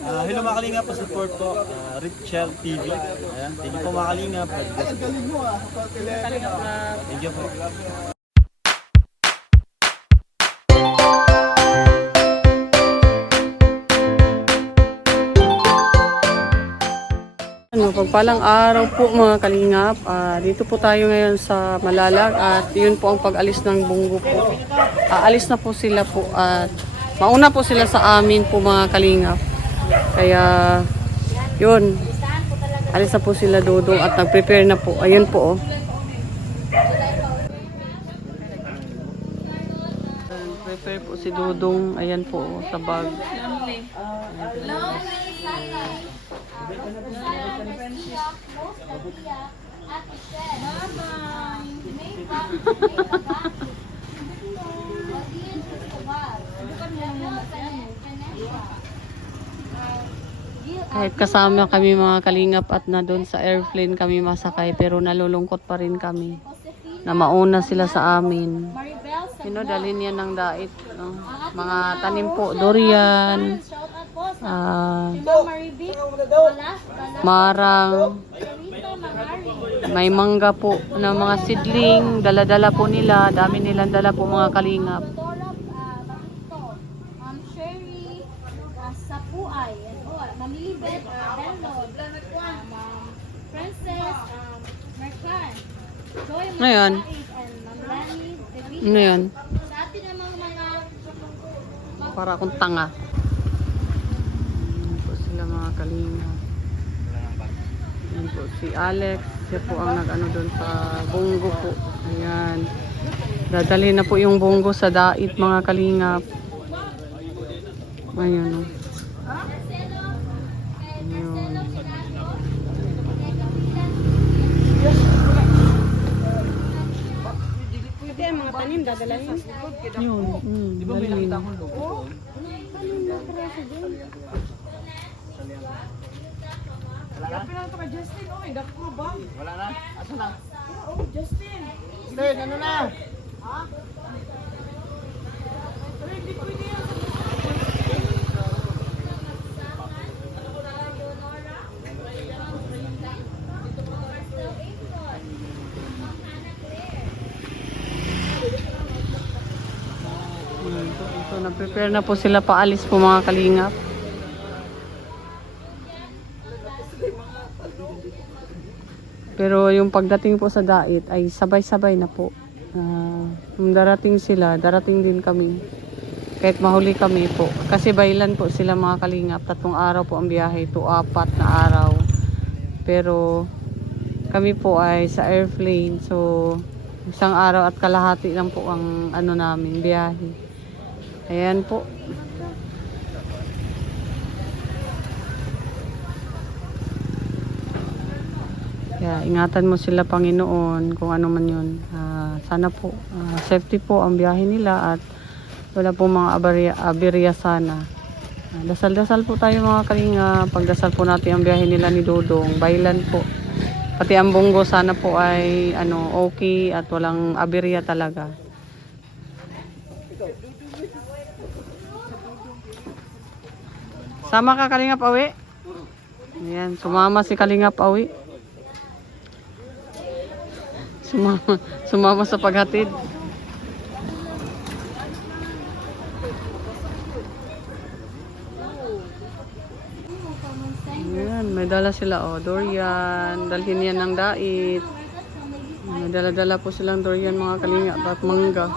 Hello mga kalingap, support po Richel TV. Ayan, thank you po mga kalingap. Thank you po. Pagpalang araw po mga kalingap. Dito po tayo ngayon sa Malalag at yun po ang pag-alis ng bunggo po. Aalis na po sila po at mauna po sila sa amin po mga kalingap. Kaya yun, alis na po sila Dodong at nag-prepare na po. Ayun po oh. Prepare po si Dodong. Ayan po oh, sa bag. Kahit kasama kami mga kalingap at na doon sa airplane kami masakay pero nalulungkot pa rin kami na mauna sila sa amin. Dalhin yan ng dait. No? Mga tanim po, durian, marang, may mangga po na mga seedling, dala-dala po nila, dami nilang dala po mga kalingap. Sherry, sapuay, mamilibet, benlog, princess, merkan, joy, Ngayon. Ngayon. sa atin namang mga Para akong tanga. Ayan po sila mga kalingap. Ayan po si Alex. Siya po ang nag-ano doon sa bunggo po. Ayan. Dadali na po yung bunggo sa dait mga kalingap. Ayan o. Ayan. pwede ang mga tanim dadalahin. Yun. Di ba may nakita akong logo? Wala na? Asa na? Justin, ano na? So, na-prepare na po sila paalis po mga kalingap. Pero yung pagdating po sa dait ay sabay-sabay na po. Kung darating sila, darating din kami. Kahit mahuli kami po. Kasi bailan po sila mga kalingap. 3 araw po ang biyahe to 4 na araw. Pero kami po ay sa airplane. So, 1 araw at kalahati lang po ang ano namin, biyahe. Ayan po. Kaya ingatan mo sila Panginoon kung ano man yun. Sana po, safety po ang biyahe nila at wala po mga aberya sana. Dasal-dasal po tayo mga kalinga. Pagdasal po natin ang biyahe nila ni Dodong. Bailan po. Pati ang bunggo sana po ay okay at walang aberya talaga. Sama ka Kalingap Awi? Ayan, sumama si Kalingap Awi. Sumama sa paghatid. Ayan, may dala sila durian. Dalhin yan ng dait. May dala-dala po silang durian mga Kalingap at mangga.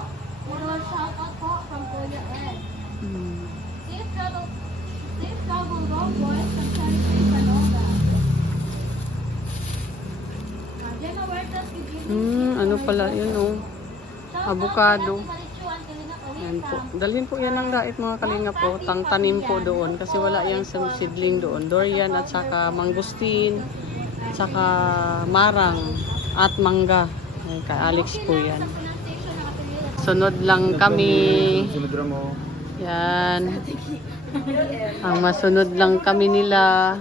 Ano pala yun avocado. Yan po. Dalhin po yan ng dait mga Kalingap po. Tanim po doon kasi wala yung seedling doon. Durian at saka mangustin, at saka marang at mangga. Ay, kay Alex po yan. Sunod lang kami. Yan. Ang masunod lang kami nila.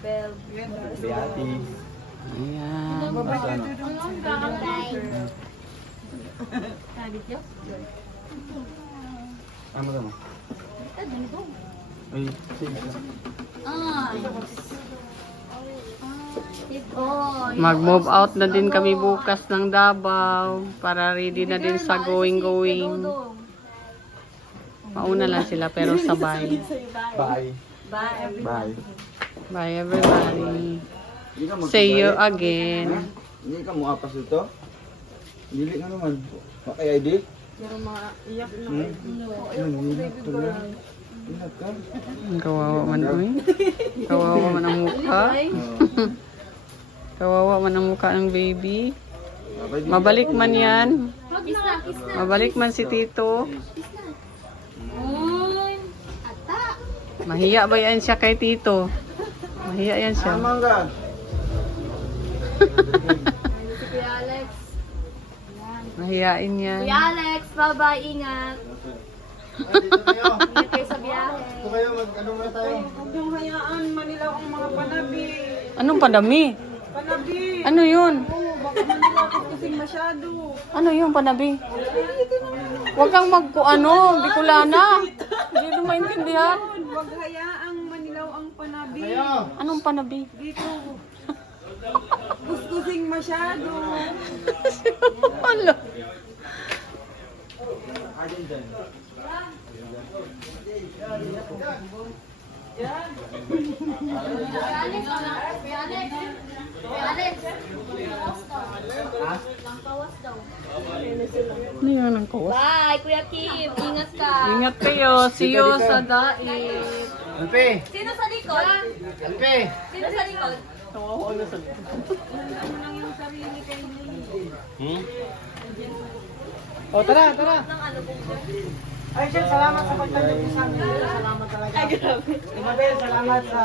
Beati. Ayan. Ano mo? Ay, sige. Mag-move out na din kami bukas ng Davao para ready na din sa going. Mauna lang sila pero sabay. Bye. Bye. Bye. Bye everybody. See you again. Hindi ka mo apas ito? Dili nga naman. Makay ID? Pero maiyak na. Hinat to lang. Hinat ka? Kawawa man oy. Kawawa man ang mukha. Kawawa man ang mukha ng baby. Mabalik man yan. Kiss na, kiss na. Mabalik man si Tito. Uy. Ata. Mahiya ba yan siya kay Tito? Mahiya yan siya. Tama ka. Si Kuya Alex. Mahiyain yan. Kuya Alex, bye-bye. Ingat. Dito kayo. Ingat kayo sa biyahe. Dito kayo. Mag-ano na tayo. Huwag niyong hayaan manilaw ang mga panabi. Anong padami? Panabi! Ano yun? Oo, baka manilaw kasing masyado. Ano yung panabi? Huwag kang magkuano, Bicolana. Hindi mo maintindihan. Huwag hayaang manilaw ang panabi. Anong panabi? Dito. Kuskusing masyado. Hala. Kuya Alex, Kuya Alex. Kuya Alex. Lang kawas daw. Ano yun ang kawas? Bye, Kuya Kim. Ingat ka. Ingat kayo. See you sa dait. Alpe! Sino sa likod? Alpe! Sino sa likod? O, tara, tara. Ng ano po? Ay, Chef, salamat sa pagtanggap niyo sa amin. Salamat talaga. Ay, grabe. Mabel, salamat sa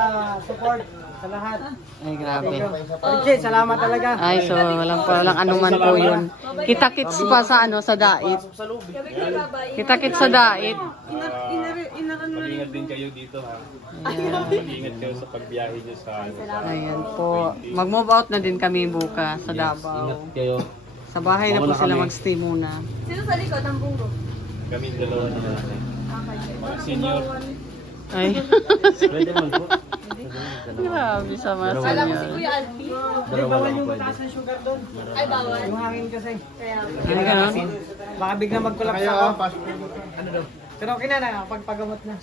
support sa lahat. Ay, grabe. Richie, salamat talaga. Ay, so walang anuman po yun. Kita-kits pa sa ano sa dait. Gabi kayo, bye-bye. Kita-kits sa dait. Inaran mo na Mag-ingat din kayo dito ha. Mag-ingat kayo sa pagbiyahe nyo sa Ayan po. Mag-move out na din kami bukas sa Davao. kayo. Sa bahay na po sila magstay muna. Sino sa likod ng bungo? kami dalawa na mga senior. Ay. Pwede man po. Grabe sama sa Alam ko si niya. Kuya Alfie. Hindi, bawal yung taas ng sugar doon. Ay, bawal. Yung hangin kasi. Kaya, Ay, ganun. Baka biglang mag-collapse Kayo, ako. ano daw? Pero okay na na, pagpagamot na.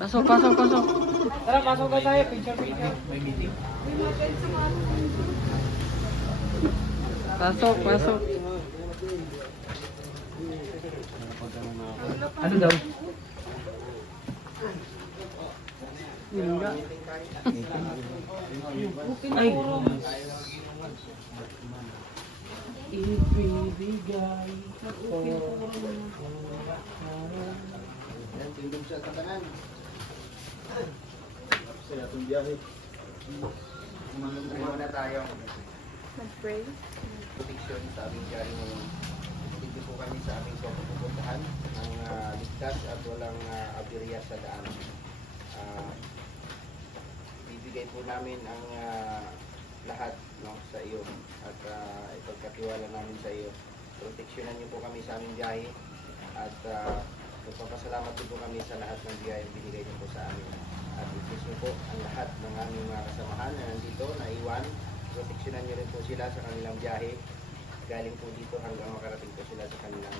Pasok, pasok, pasok. Tara, pasok na tayo. Picture. Pasok, pasok. Ano daw? Hindi. Ay! Ibibigay ako. Ayan, tindom siya sa kanan. Sa atong biyahe. Muna tayo. mag-pray. Protection sa aming biyahe ngayon. Dito po kami sa aming pupuntahan ng ligtas at walang aberya sa daan. Bibigay po namin ang lahat sa iyo at ipagkatiwala namin sa iyo. Proteksyonan niyo po kami sa aming biyahe at magpapasalamat din po kami sa lahat ng biyahe na binigay niyo po sa amin. At isis niyo po ang lahat ng aming mga kasamahan na nandito, na iwan. Proteksyonan niyo rin po sila sa kanilang biyahe. Galing po dito hanggang makarating po sila sa kanilang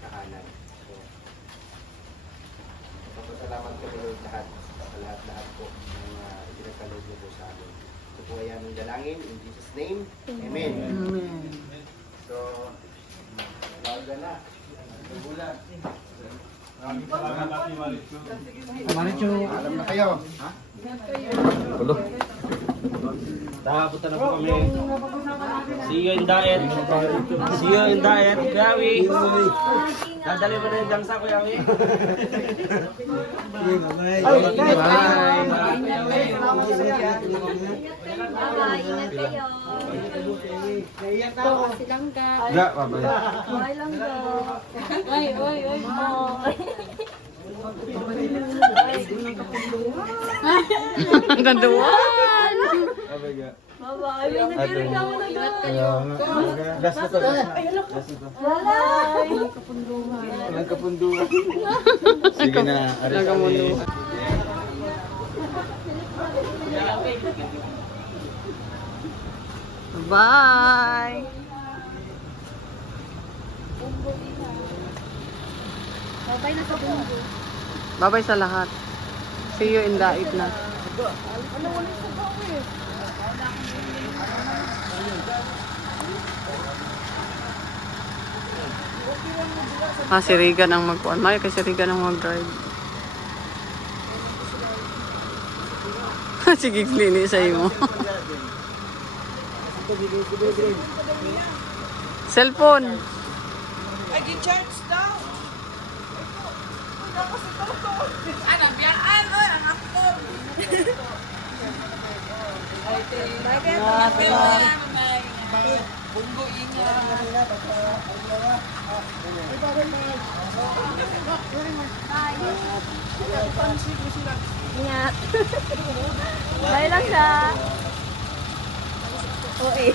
tahanan. So, magpapasalamat kami Lord lahat, sa lahat-lahat po ng ipinagkaloob niyo po sa amin. Ito po ay aming dalangin, in Jesus' name, Amen. Amen. So, baga na. Nagulat. Alam na kayo. Ha? Ulo. Punta na po kami. See you in diet. See you in diet. Kuyawi. Dadali mo na yung damsa, Kuyawi. Bye, ingat kayo. Ito, silangga. Ja, babay. Bye lang daw. Ay, ay, ay. Nanduan. Babay ga. Bye-bye. May nagreklamo na doon. Gas na to. Gas na to. Bye. Nagkapunduhan. Sige na. Nagamundo. Bye! Babay na sa bunggo. Bye-bye sa lahat. See you in Dait na. Si Regan ang magkuhan. May kasi Regan ang mag-drive. Sige, klini sa imo. Cellphone. Ingat. Bye lang siya. Oo eh.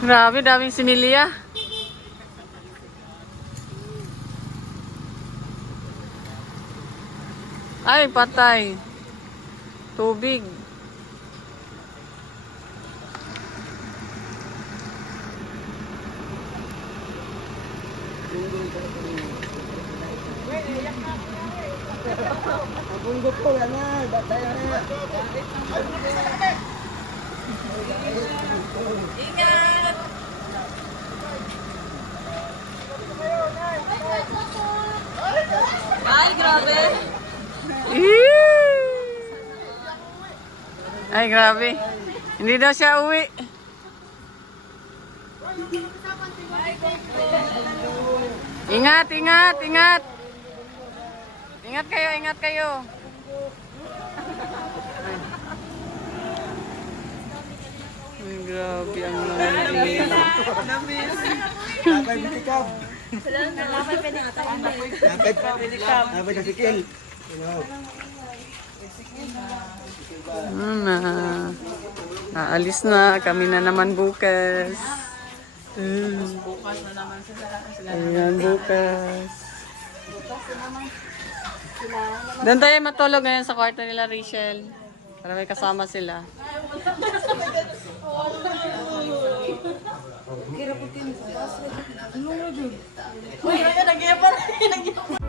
Grabe, daming similya. Ay, patay. Tubig. Bunggo po, ano, tayo na. Ay, grabe. Hindi daw siya uwi. Ingat, ingat, ingat. Ingat kayo, ingat kayo. Ay, grabe ang nangyayari. Napay bitikap. Napay kasikil. Na. Naalis na. Kami na naman bukas. Bukas na naman sila. Ayan, bukas. Doon tayo matulog ngayon sa kwarto nila, Rachel. Para may kasama sila. Kira putin sa bus. Ano mo, Jun? Uy, nagyapan.